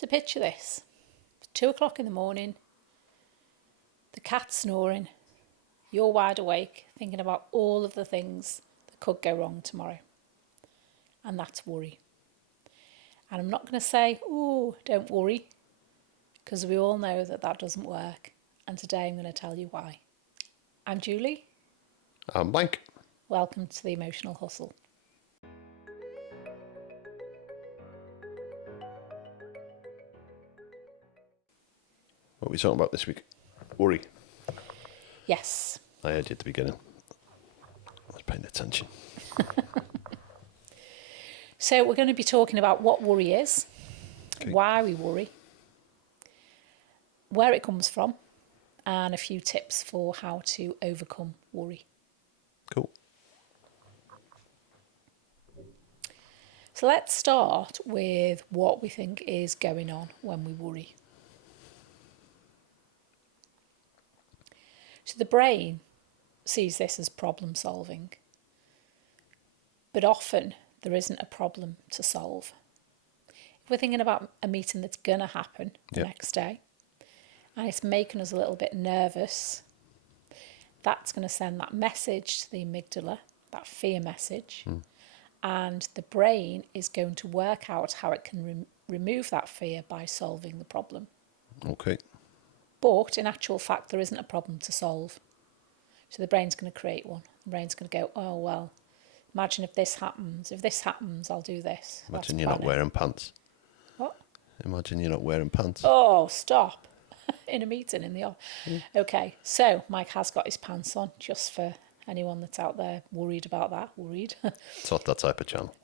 So picture this. It's 2 o'clock in the morning, the cat's snoring, you're wide awake, thinking about all of the things that could go wrong tomorrow. And that's worry. And I'm not going to say, oh, don't worry, because we all know that that doesn't work. And today I'm going to tell you why. I'm Julie. I'm Mike. Welcome to the Emotional Hustle. What are we talking about this week? Worry. Yes. I heard you at the beginning. I was paying attention. So we're going to be talking about what worry is, Okay. why we worry, where it comes from, and a few tips for how to overcome worry. Cool. So let's start with what we think is going on when we worry. So the brain sees this as problem solving, but often there isn't a problem to solve. If we're thinking about a meeting that's going to happen the next day, and it's making us a little bit nervous, that's going to send that message to the amygdala, that fear message, and the brain is going to work out how it can remove that fear by solving the problem. Okay. But in actual fact, there isn't a problem to solve. So the brain's going to create one. The brain's going to go, oh, well, imagine if this happens. If this happens, I'll do this. Imagine you're not wearing pants. What? Imagine you're not wearing pants. Oh, stop. In a meeting in the office. Okay, so Mike has got his pants on, just for anyone that's out there worried about that. Worried. It's not that type of channel.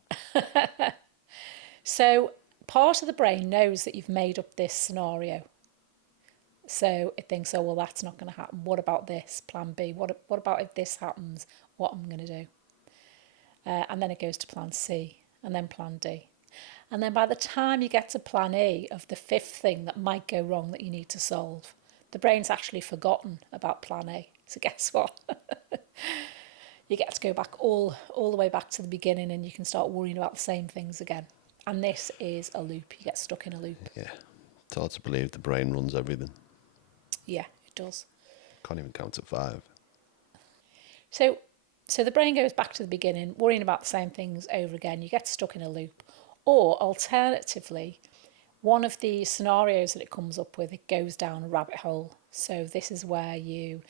So part of the brain knows that you've made up this scenario. So it thinks, oh, well, that's not going to happen. What about this? Plan B. What about if this happens? What am I going to do? And then it goes to plan C and then plan D. And then by the time you get to plan E of the fifth thing that might go wrong that you need to solve, the brain's actually forgotten about plan A. So guess what? You get to go back all the way back to the beginning and you can start worrying about the same things again. And this is a loop. You get stuck in a loop. Yeah. It's hard to believe the brain runs everything. Yeah, it does. Can't even count to 5. So the brain goes back to the beginning, worrying about the same things over again. You get stuck in a loop. Or alternatively, one of the scenarios that it comes up with, it goes down a rabbit hole. So this is where you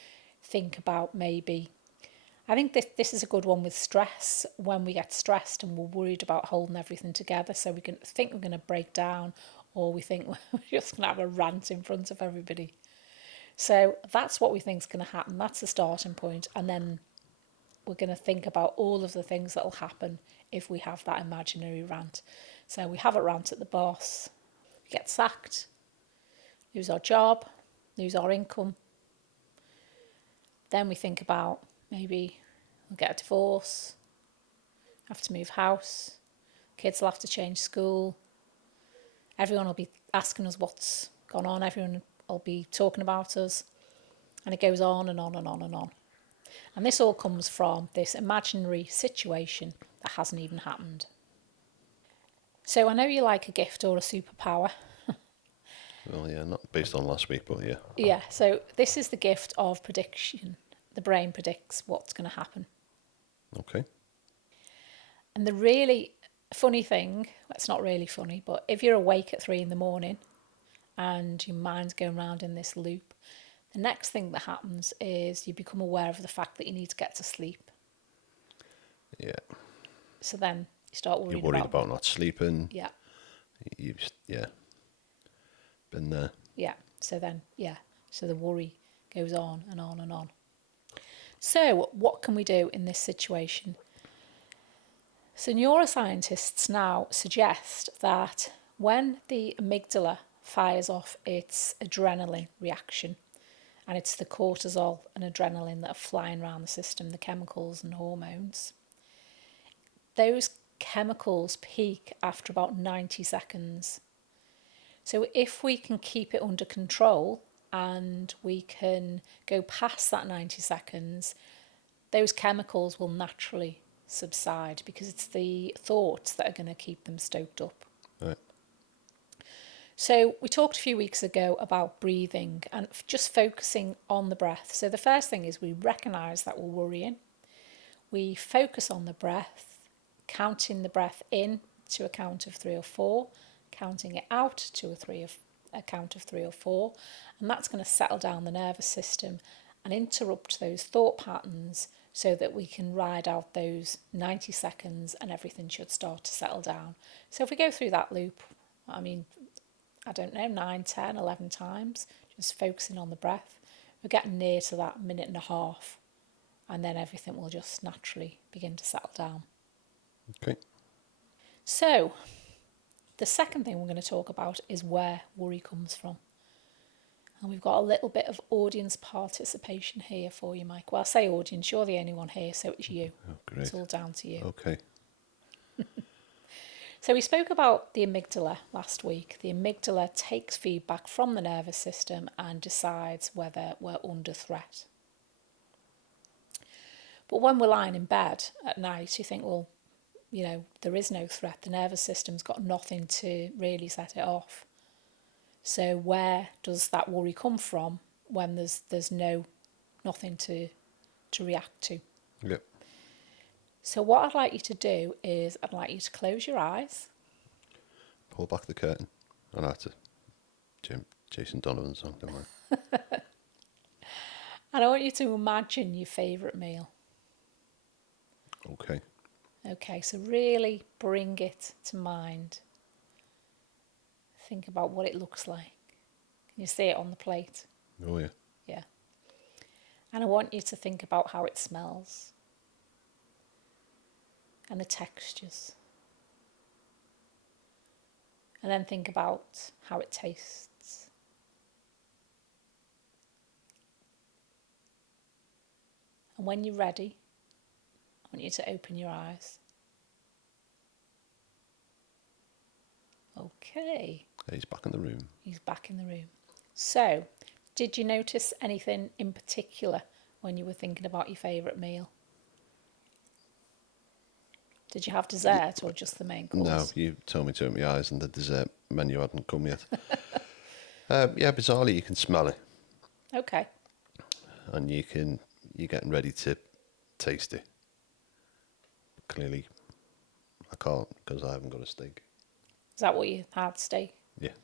think about maybe, I think this is a good one with stress, when we get stressed and we're worried about holding everything together. So we can think we're going to break down, or we think we're just going to have a rant in front of everybody. So that's what we think is going to happen. That's the starting point. And then we're going to think about all of the things that will happen if we have that imaginary rant. So we have a rant at the boss, we get sacked, lose our job, lose our income. Then we think about maybe we'll get a divorce, have to move house, kids will have to change school, everyone will be asking us what's gone on, everyone will be talking about us, and it goes on and on and on and on. And this all comes from this imaginary situation that hasn't even happened. So I know you like a gift or a superpower. Well, yeah, not based on last week, but yeah. Yeah, so this is the gift of prediction. The brain predicts what's going to happen. Okay. And the really funny thing, well, it's not really funny, but if you're awake at 3 a.m. and your mind's going around in this loop, the next thing that happens is you become aware of the fact that you need to get to sleep. Yeah. So then you start worrying. You're worried about not sleeping. Yeah. Yeah. Been there. Yeah. So then, yeah. So the worry goes on and on and on. So what can we do in this situation? So neuroscientists now suggest that when the amygdala fires off its adrenaline reaction, and it's the cortisol and adrenaline that are flying around the system, the chemicals and hormones, those chemicals peak after about 90 seconds. So if we can keep it under control and we can go past that 90 seconds, those chemicals will naturally subside because it's the thoughts that are going to keep them stoked up. Right. So we talked a few weeks ago about breathing and just focusing on the breath. So the first thing is we recognise that we're worrying. We focus on the breath, counting the breath in to a count of 3 or 4, counting it out to a count of 3 or 4, and that's going to settle down the nervous system and interrupt those thought patterns so that we can ride out those 90 seconds and everything should start to settle down. So if we go through that loop, I don't know, 9, 10, 11 times, just focusing on the breath, we're getting near to that minute and a half, and then everything will just naturally begin to settle down. Okay. So, the second thing we're going to talk about is where worry comes from. And we've got a little bit of audience participation here for you, Mike. Well, I say audience, you're the only one here, so it's you. Oh, great. It's all down to you. Okay. So we spoke about the amygdala last week. The amygdala takes feedback from the nervous system and decides whether we're under threat. But when we're lying in bed at night, you think, well, there is no threat. The nervous system's got nothing to really set it off. So where does that worry come from when there's nothing to react to? Yep. So what I'd like you to do is I'd like you to close your eyes. Pull back the curtain. I know it's a Jason Donovan song, don't worry. And I want you to imagine your favourite meal. Okay. Okay, so really bring it to mind. Think about what it looks like. Can you see it on the plate? Oh, yeah. Yeah. And I want you to think about how it smells and the textures. And then think about how it tastes. And when you're ready, I want you to open your eyes. Okay. He's back in the room. He's back in the room. So, did you notice anything in particular when you were thinking about your favourite meal? Did you have dessert or just the main course? No, you told me to open my eyes and the dessert menu hadn't come yet. Yeah, bizarrely you can smell it. Okay. And you're getting ready to taste it. Clearly, I can't because I haven't got a steak. Is that what you had? Steak? Yeah.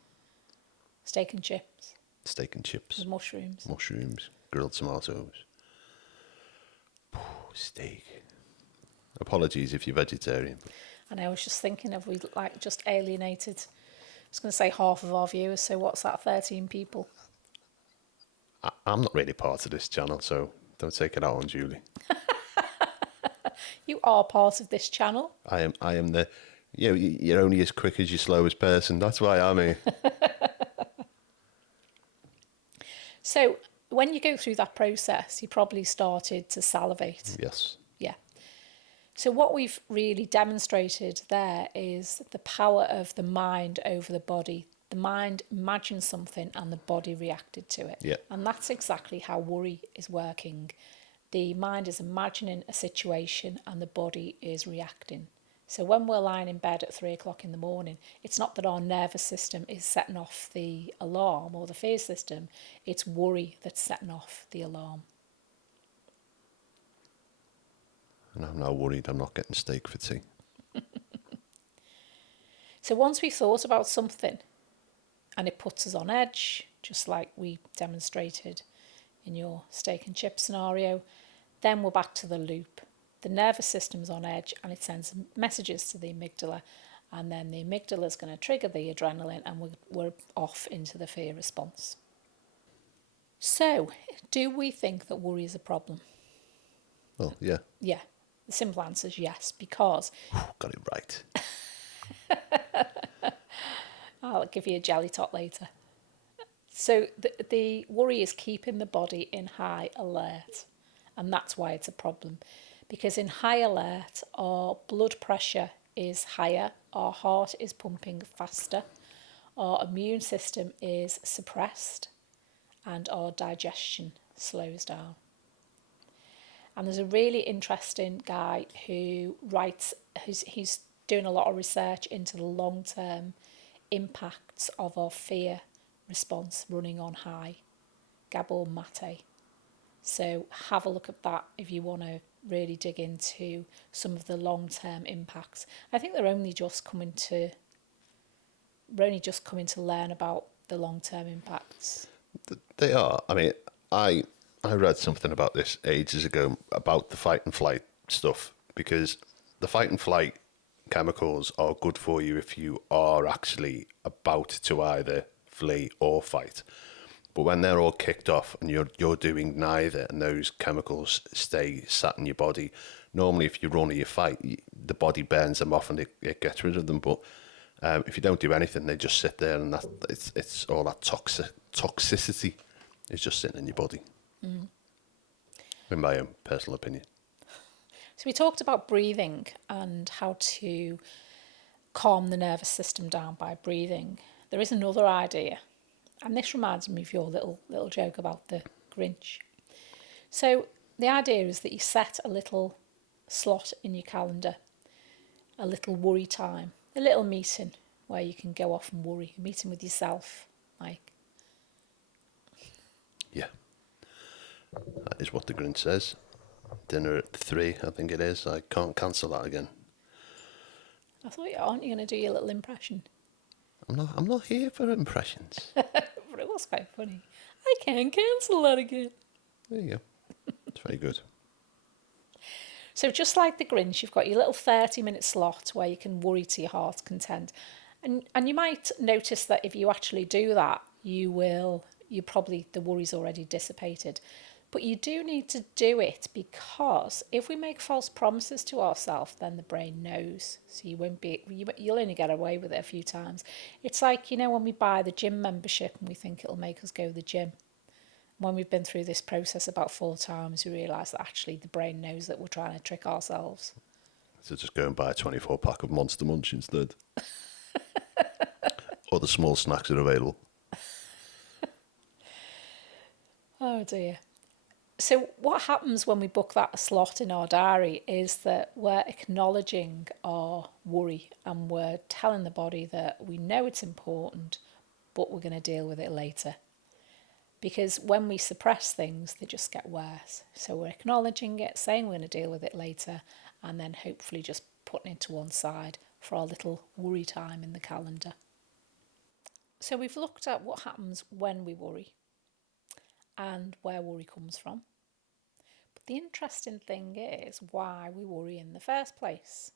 Steak and chips? Steak and chips. With mushrooms? Mushrooms. Grilled tomatoes. Steak. Apologies if you're vegetarian. And I was just thinking, have we just alienated, I was going to say half of our viewers, so what's that, 13 people? I'm not really part of this channel, so don't take it out on Julie. You are part of this channel. I am the, you're only as quick as your slowest person. That's why I'm here. So when you go through that process, you probably started to salivate. Yes. Yeah. So what we've really demonstrated there is the power of the mind over the body. The mind imagined something and the body reacted to it. Yeah. And that's exactly how worry is working. The mind is imagining a situation and the body is reacting. So when we're lying in bed at 3 o'clock in the morning, it's not that our nervous system is setting off the alarm or the fear system, it's worry that's setting off the alarm. And I'm now worried I'm not getting steak for tea. So once we've thought about something and it puts us on edge, just like we demonstrated in your steak and chip scenario, then we're back to the loop. The nervous system's on edge and it sends messages to the amygdala, and then the amygdala is going to trigger the adrenaline and we're off into the fear response. So, do we think that worry is a problem? Well, yeah. Yeah, the simple answer is yes, because Got it right. I'll give you a jelly tot later. So the worry is keeping the body in high alert, and that's why it's a problem. Because in high alert, our blood pressure is higher, our heart is pumping faster, our immune system is suppressed, and our digestion slows down. And there's a really interesting guy who writes, he's doing a lot of research into the long-term impacts of our fear response running on high, Gabor Mate. So have a look at that if you want to really dig into some of the long-term impacts. I think we're only just coming to learn about the long-term impacts. They are. I mean, I read something about this ages ago about the fight and flight stuff, because the fight and flight chemicals are good for you if you are actually about to either flee or fight. But when they're all kicked off and you're doing neither, and those chemicals stay sat in your body, normally if you run or you fight, the body burns them off and it gets rid of them. But if you don't do anything, they just sit there, and it's all that toxicity is just sitting in your body. In my own personal opinion. So we talked about breathing and how to calm the nervous system down by breathing. There is another idea, and this reminds me of your little joke about the Grinch. So the idea is that you set a little slot in your calendar, a little worry time, a little meeting where you can go off and worry, a meeting with yourself, like. Yeah, that is what the Grinch says. Dinner at 3, I think it is. I can't cancel that again. I thought, aren't you going to do your little impression? I'm not here for impressions. But it was quite funny. I can't cancel that again. There you go. It's very good. So just like the Grinch, you've got your little 30-minute slot where you can worry to your heart's content. And you might notice that if you actually do that, the worry's already dissipated. But you do need to do it, because if we make false promises to ourselves, then the brain knows. So you'll only get away with it a few times. It's like, when we buy the gym membership and we think it'll make us go to the gym. When we've been through this process about 4 times, we realise that actually the brain knows that we're trying to trick ourselves. So just go and buy a 24-pack of Monster Munch instead. Or the small snacks are available. Oh dear. So what happens when we book that slot in our diary is that we're acknowledging our worry, and we're telling the body that we know it's important, but we're going to deal with it later. Because when we suppress things, they just get worse. So we're acknowledging it, saying we're going to deal with it later, and then hopefully just putting it to one side for our little worry time in the calendar. So we've looked at what happens when we worry and where worry comes from. But the interesting thing is why we worry in the first place.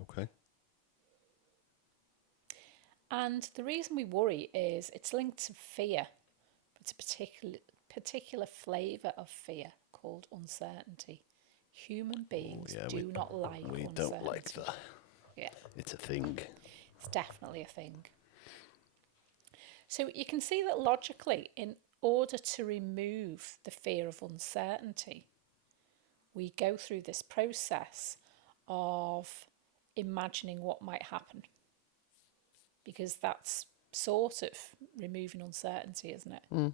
Okay. And the reason we worry is it's linked to fear. It's a particular flavour of fear called uncertainty. Human beings do not like We uncertainty. don't like that. Yeah, It's a thing. it's definitely a thing. So you can see that logically, in order to remove the fear of uncertainty, we go through this process of imagining what might happen, because that's sort of removing uncertainty, isn't it? Mm.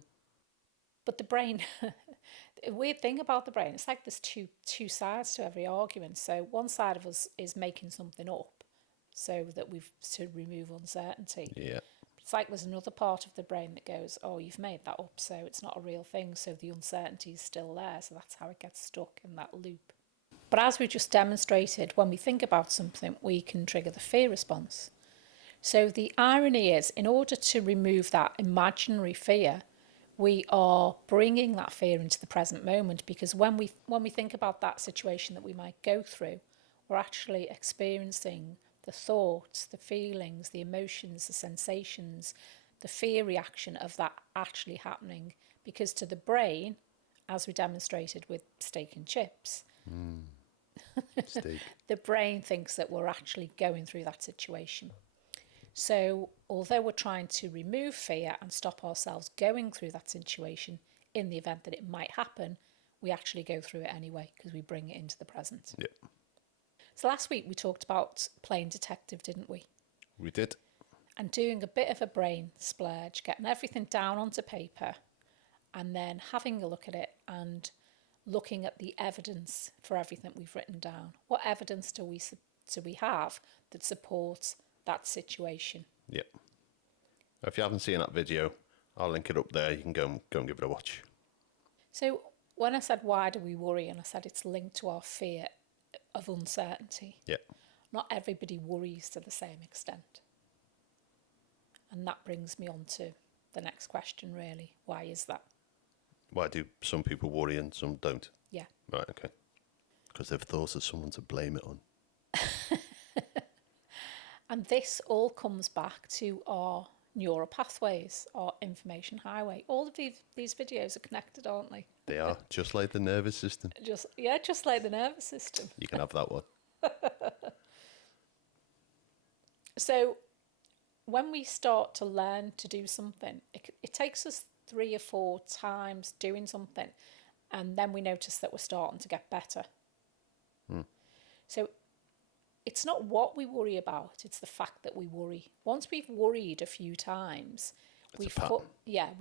But the brain, the weird thing about the brain, it's like there's two sides to every argument. So one side of us is making something up so that to remove uncertainty. Yeah. It's like there's another part of the brain that goes, oh, you've made that up, so it's not a real thing, so the uncertainty is still there. So that's how it gets stuck in that loop. But as we just demonstrated, when we think about something, we can trigger the fear response. So the irony is, in order to remove that imaginary fear, we are bringing that fear into the present moment, because when we think about that situation that we might go through, we're actually experiencing the thoughts, the feelings, the emotions, the sensations, the fear reaction of that actually happening. Because to the brain, as we demonstrated with steak and chips, Steak. the brain thinks that we're actually going through that situation. So although we're trying to remove fear and stop ourselves going through that situation in the event that it might happen, we actually go through it anyway, because we bring it into the present. Yeah. So last week we talked about playing detective, didn't we? We did. And doing a bit of a brain splurge, getting everything down onto paper and then having a look at it and looking at the evidence for everything we've written down. What evidence do do we have that supports that situation? Yep. If you haven't seen that video, I'll link it up there. You can go and give it a watch. So when I said why do we worry, and I said it's linked to our fear of uncertainty, Yep. not everybody worries to the same extent. And that brings me on to the next question, really. Why is that? Why do some people worry and some don't? Yeah. Right, okay. Because they've thought of someone to blame it on. And this all comes back to our neural pathways, our information highway. All of these videos are connected, aren't they? They are, just like the nervous system. Just like the nervous system. You can have that one. So when we start to learn to do something, it takes us 3 or 4 times doing something, and then we notice that we're starting to get better. So it's not what we worry about, it's the fact that we worry. Once we've worried a few times, we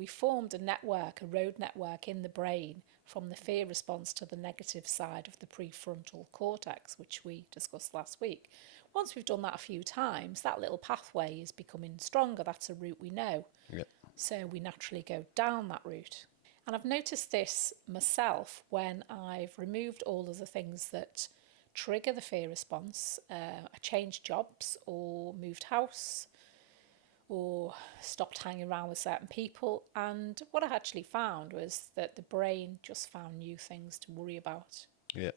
formed a network, a road network in the brain from the fear response to the negative side of the prefrontal cortex, which we discussed last week. Once we've done that a few times, that little pathway is becoming stronger. That's a route we know. Yep. So we naturally go down that route. And I've noticed this myself when I've removed all of the things that trigger the fear response. I changed jobs or moved house or stopped hanging around with certain people. And what I actually found was that the brain just found new things to worry about. Yeah.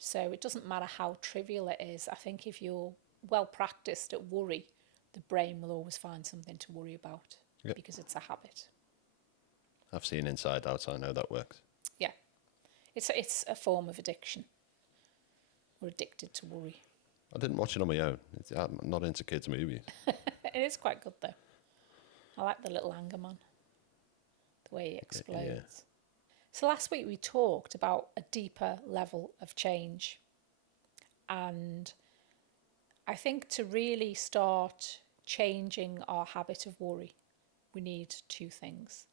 So it doesn't matter how trivial it is. I think if you're well practiced at worry, the brain will always find something to worry about because it's a habit. I've seen Inside Out. I know that works. Yeah. It's a form of addiction. We're addicted to worry. I didn't watch it on my own. I'm not into kids' movies. It is quite good, though. I like the little anger man, the way he explodes. Yeah. So last week we talked about a deeper level of change. And I think to really start changing our habit of worry, we need 2 things.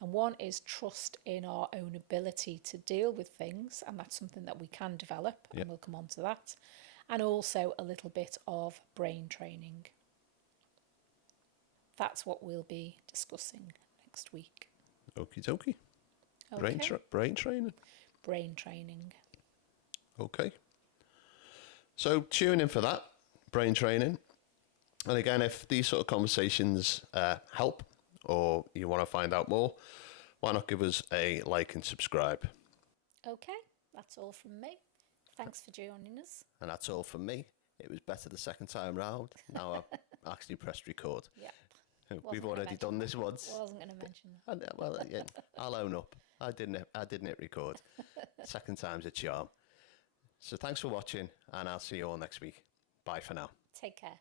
And one is trust in our own ability to deal with things, and that's something that we can develop, and we'll come on to that. And also a little bit of brain training. That's what we'll be discussing next week. Okie dokie. Okay. Brain training. Brain training. Okay. So tune in for that, brain training. And again, if these sort of conversations help or you want to find out more, why not give us a like and subscribe? Okay, that's all from me. Thanks for joining us. And that's all from me. It was better the second time round. Now I've actually pressed record. Yep. We've already done this once. I wasn't going to mention that. Well, yeah, I'll own up. I didn't hit record. Second time's a charm. So thanks for watching, and I'll see you all next week. Bye for now. Take care.